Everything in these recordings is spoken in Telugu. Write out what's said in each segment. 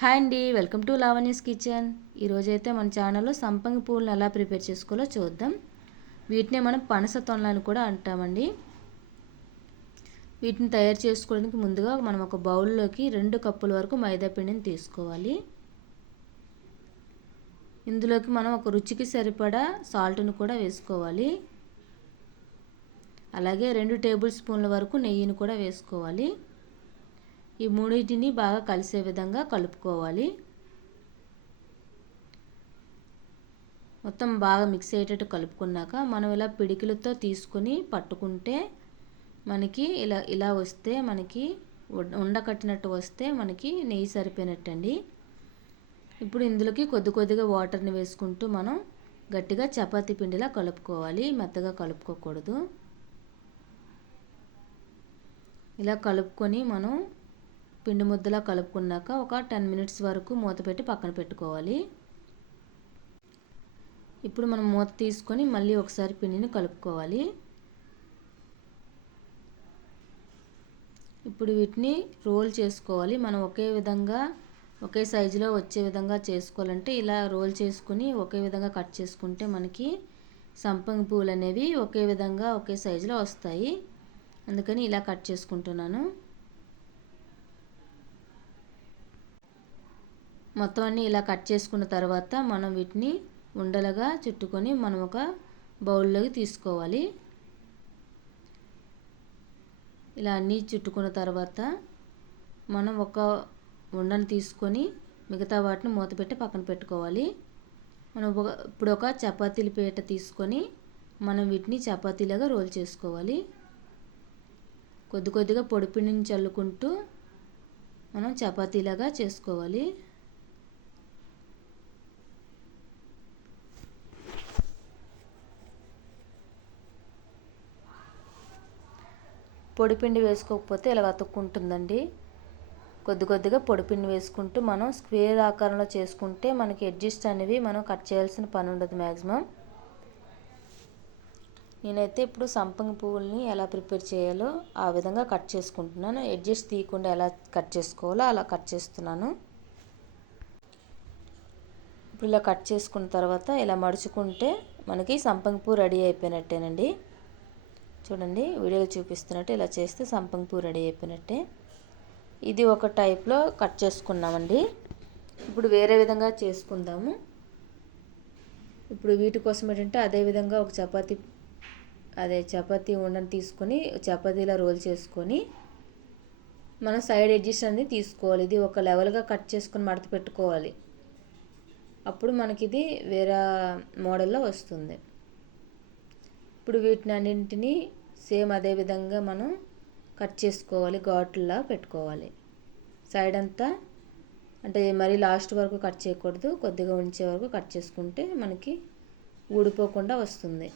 హాయ్ అండి, వెల్కమ్ టు లావణ్యస్ కిచెన్. ఈరోజైతే మన ఛానల్లో సంపంగి పువ్వులను ఎలా ప్రిపేర్ చేసుకోవాలో చూద్దాం. వీటినే మనం పనస తొనలని కూడా అంటామండి. వీటిని తయారు చేసుకోవడానికి ముందుగా మనం ఒక బౌల్లోకి 2 కప్పుల వరకు మైదా పిండిని తీసుకోవాలి. ఇందులోకి మనం ఒక రుచికి సరిపడా సాల్ట్ను కూడా వేసుకోవాలి. అలాగే 2 టేబుల్ స్పూన్ల వరకు నెయ్యిని కూడా వేసుకోవాలి. ఈ మూడింటిని బాగా కలిసే విధంగా కలుపుకోవాలి. మొత్తం బాగా మిక్స్ అయ్యేటట్టు కలుపుకున్నాక మనం ఇలా పిడికిలతో తీసుకొని పట్టుకుంటే మనకి ఇలా వస్తే మనకి ఉండకట్టినట్టు వస్తే మనకి నెయ్యి సరిపోయినట్టండి. ఇప్పుడు ఇందులోకి కొద్దిగా వాటర్ని వేసుకుంటూ మనం గట్టిగా చపాతీ పిండిలా కలుపుకోవాలి. మెత్తగా కలుపుకోకూడదు. ఇలా కలుపుకొని మనం పిండి ముద్దలా కలుపుకున్నాక ఒక 10 మినిట్స్ వరకు మూత పెట్టి పక్కన పెట్టుకోవాలి. ఇప్పుడు మనం మూత తీసుకొని మళ్ళీ ఒకసారి పిండిని కలుపుకోవాలి. ఇప్పుడు వీటిని రోల్ చేసుకోవాలి. మనం ఒకే సైజులో వచ్చే విధంగా చేసుకోవాలంటే ఇలా రోల్ చేసుకుని ఒకే విధంగా కట్ చేసుకుంటే మనకి సంపంగి పువ్వులు అనేవి ఒకే సైజులో వస్తాయి. అందుకని ఇలా కట్ చేసుకుంటున్నాను. మొత్తం అన్నీ ఇలా కట్ చేసుకున్న తర్వాత మనం వీటిని ఉండలుగా చుట్టుకొని మనం ఒక బౌల్లోకి తీసుకోవాలి. ఇలా అన్నీ చుట్టుకున్న తర్వాత మనం ఒక ఉండను తీసుకొని మిగతా వాటిని మూత పెట్టి పక్కన పెట్టుకోవాలి. మనం ఇప్పుడు ఒక చపాతీల పీట తీసుకొని మనం వీటిని చపాతీలాగా రోల్ చేసుకోవాలి. కొద్దిగా పొడిపిండిని చల్లుకుంటూ మనం చపాతీలాగా చేసుకోవాలి. పొడిపిండి వేసుకోకపోతే ఇలా అతుక్కుంటుందండి. కొద్దిగా పొడిపిండి వేసుకుంటూ మనం స్క్వేర్ ఆకారంలో చేసుకుంటే మనకి ఎడ్జెస్ అనేవి మనం కట్ చేయాల్సిన పని ఉండదు మ్యాక్సిమం. నేనైతే ఇప్పుడు సంపంగి పువ్వుల్ని ఎలా ప్రిపేర్ చేయాలో ఆ విధంగా కట్ చేసుకుంటున్నాను. ఎడ్జెస్ తీయకుండా ఎలా కట్ చేసుకోవాలో అలా కట్ చేస్తున్నాను. ఇప్పుడు ఇలా కట్ చేసుకున్న తర్వాత ఇలా మడుచుకుంటే మనకి సంపంగి పువ్వు రెడీ అయిపోయినట్టేనండి. చూడండి, వీడియోలో చూపిస్తున్నట్టు ఇలా చేస్తే సంపంగి పువ్వు రెడీ అయిపోయినట్టే. ఇది ఒక టైప్లో కట్ చేసుకున్నామండి. ఇప్పుడు వేరే విధంగా చేసుకుందాము. ఇప్పుడు వీటి కోసం ఏంటంటే అదేవిధంగా ఒక చపాతీ ఉండని తీసుకొని చపాతీలా రోల్ చేసుకొని మనం సైడ్ ఎడ్జెస్ అనేది తీసుకోవాలి. ఇది ఒక లెవెల్గా కట్ చేసుకొని మడత పెట్టుకోవాలి. అప్పుడు మనకి ఇది వేరే మోడల్లో వస్తుంది. ఇప్పుడు వీటిని అన్నింటినీ సేమ్ అదే విధంగా మనం కట్ చేసుకోవాలి. ఘాట్లా పెట్టుకోవాలి. సైడ్ అంతా అంటే మరీ లాస్ట్ వరకు కట్ చేయకూడదు. కొద్దిగా ఉంచే వరకు కట్ చేసుకుంటే మనకి ఊడిపోకుండా వస్తుంది.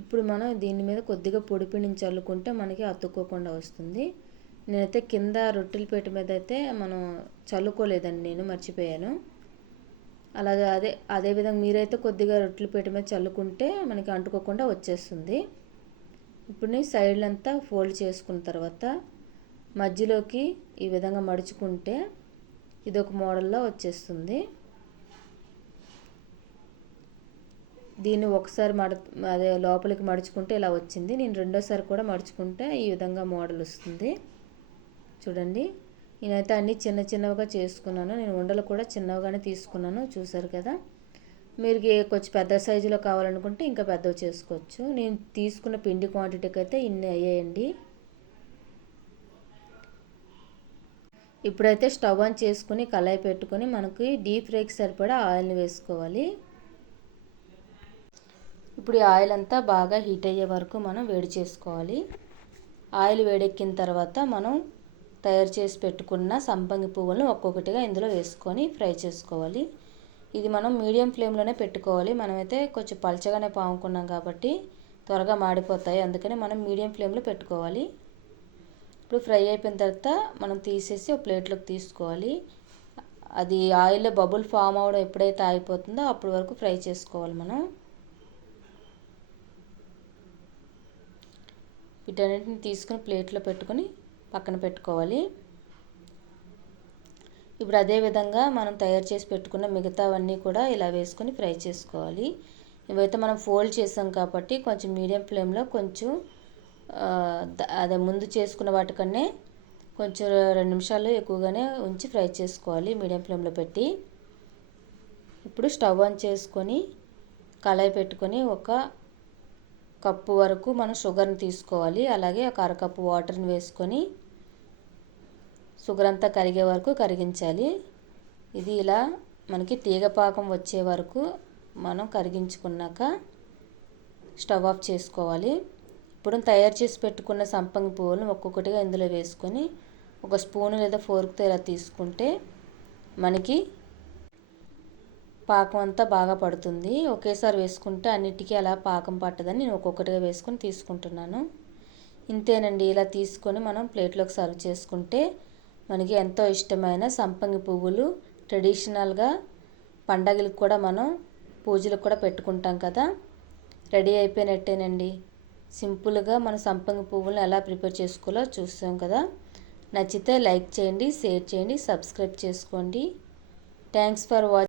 ఇప్పుడు మనం దీని మీద కొద్దిగా పొడిపిండిని చల్లుకుంటే మనకి అతుక్కోకుండా వస్తుంది. నేనైతే కింద రొట్టెల పీట మీద అయితే మనం చల్లుకోలేదండి, నేను మర్చిపోయాను. అలాగే అదేవిధంగా మీరైతే కొద్దిగా రొట్టెల పీట మీద చల్లుకుంటే మనకి అంటుకోకుండా వచ్చేస్తుంది. ఇప్పుడు సైడ్లంతా ఫోల్డ్ చేసుకున్న తర్వాత మధ్యలోకి ఈ విధంగా మడుచుకుంటే ఇదొక మోడల్లో వచ్చేస్తుంది. దీన్ని ఒకసారి లోపలికి మడుచుకుంటే ఇలా వచ్చింది. నేను రెండోసారి కూడా మడుచుకుంటే ఈ విధంగా మోడల్ వస్తుంది. చూడండి, నేనైతే అన్నీ చిన్నగా చేసుకున్నాను. నేను ఉండలు కూడా చిన్నగానే తీసుకున్నాను. చూసారు కదా. మీరు కొంచెం పెద్ద సైజులో కావాలనుకుంటే ఇంకా పెద్దవి చేసుకోవచ్చు. నేను తీసుకున్న పిండి క్వాంటిటీకి అయితే ఇన్ని అయ్యాయండి. ఇప్పుడైతే స్టవ్ ఆన్ చేసుకుని కళాయి పెట్టుకొని మనకి డీప్ ఫ్రైకి సరిపడా ఆయిల్ని వేసుకోవాలి. ఇప్పుడు ఈ ఆయిల్ అంతా బాగా హీట్ అయ్యే వరకు మనం వేడి చేసుకోవాలి. ఆయిల్ వేడెక్కిన తర్వాత మనం తయారు చేసి పెట్టుకున్న సంపంగి పువ్వులను ఒక్కొక్కటిగా ఇందులో వేసుకొని ఫ్రై చేసుకోవాలి. ఇది మనం మీడియం ఫ్లేమ్లోనే పెట్టుకోవాలి. మనమైతే కొంచెం పలచగానే పాముకున్నాం కాబట్టి త్వరగా మాడిపోతాయి. అందుకని మనం మీడియం ఫ్లేమ్లో పెట్టుకోవాలి. ఇప్పుడు ఫ్రై అయిపోయిన తర్వాత మనం తీసేసి ఒక ప్లేట్లోకి తీసుకోవాలి. అది ఆయిల్లో బబుల్ ఫామ్ అవడం ఎప్పుడైతే ఆగిపోతుందో అప్పటి వరకు ఫ్రై చేసుకోవాలి మనం. వీటన్నిటిని తీసుకుని ప్లేట్లో పెట్టుకొని పక్కన పెట్టుకోవాలి. ఇప్పుడు అదే విధంగా మనం తయారు చేసి పెట్టుకున్న మిగతావన్నీ కూడా ఇలా వేసుకొని ఫ్రై చేసుకోవాలి. ఇవైతే మనం ఫోల్డ్ చేసాం కాబట్టి కొంచెం మీడియం ఫ్లేమ్లో కొంచెం అదే ముందు చేసుకున్న వాటికన్నా కొంచెం 2 నిమిషాలు ఎక్కువగానే ఉంచి ఫ్రై చేసుకోవాలి మీడియం ఫ్లేమ్లో పెట్టి. ఇప్పుడు స్టవ్ ఆన్ చేసుకొని కళాయి పెట్టుకొని ఒక కప్పు వరకు మనం షుగర్ని తీసుకోవాలి. అలాగే ఒక అరకప్పు వాటర్ని వేసుకొని షుగర్ అంతా కరిగే వరకు కరిగించాలి. ఇది ఇలా మనకి తీగ పాకం వచ్చే వరకు మనం కరిగించుకున్నాక స్టవ్ ఆఫ్ చేసుకోవాలి. ఇప్పుడు తయారు చేసి పెట్టుకున్న సంపంగి పువ్వులను ఒక్కొక్కటిగా ఇందులో వేసుకొని ఒక స్పూన్ లేదా ఫోర్క్తో ఇలా తీసుకుంటే మనకి పాకం అంతా బాగా పడుతుంది. ఒకేసారి వేసుకుంటే అన్నిటికీ అలా పాకం పట్టదని నేను ఒక్కొక్కటిగా వేసుకొని తీసుకుంటున్నాను. ఇంతేనండి. ఇలా తీసుకొని మనం ప్లేట్లోకి సర్వ్ చేసుకుంటే మనకి ఎంతో ఇష్టమైన సంపంగి పువ్వులు ట్రెడిషనల్గా పండగలకు కూడా మనం పూజలకు కూడా పెట్టుకుంటాం కదా, రెడీ అయిపోయినట్టేనండి. సింపుల్గా మన సంపంగి పువ్వులను ఎలా ప్రిపేర్ చేసుకోవాలో చూసాం కదా. నచ్చితే లైక్ చేయండి, షేర్ చేయండి, సబ్స్క్రైబ్ చేసుకోండి. Thanks for watching.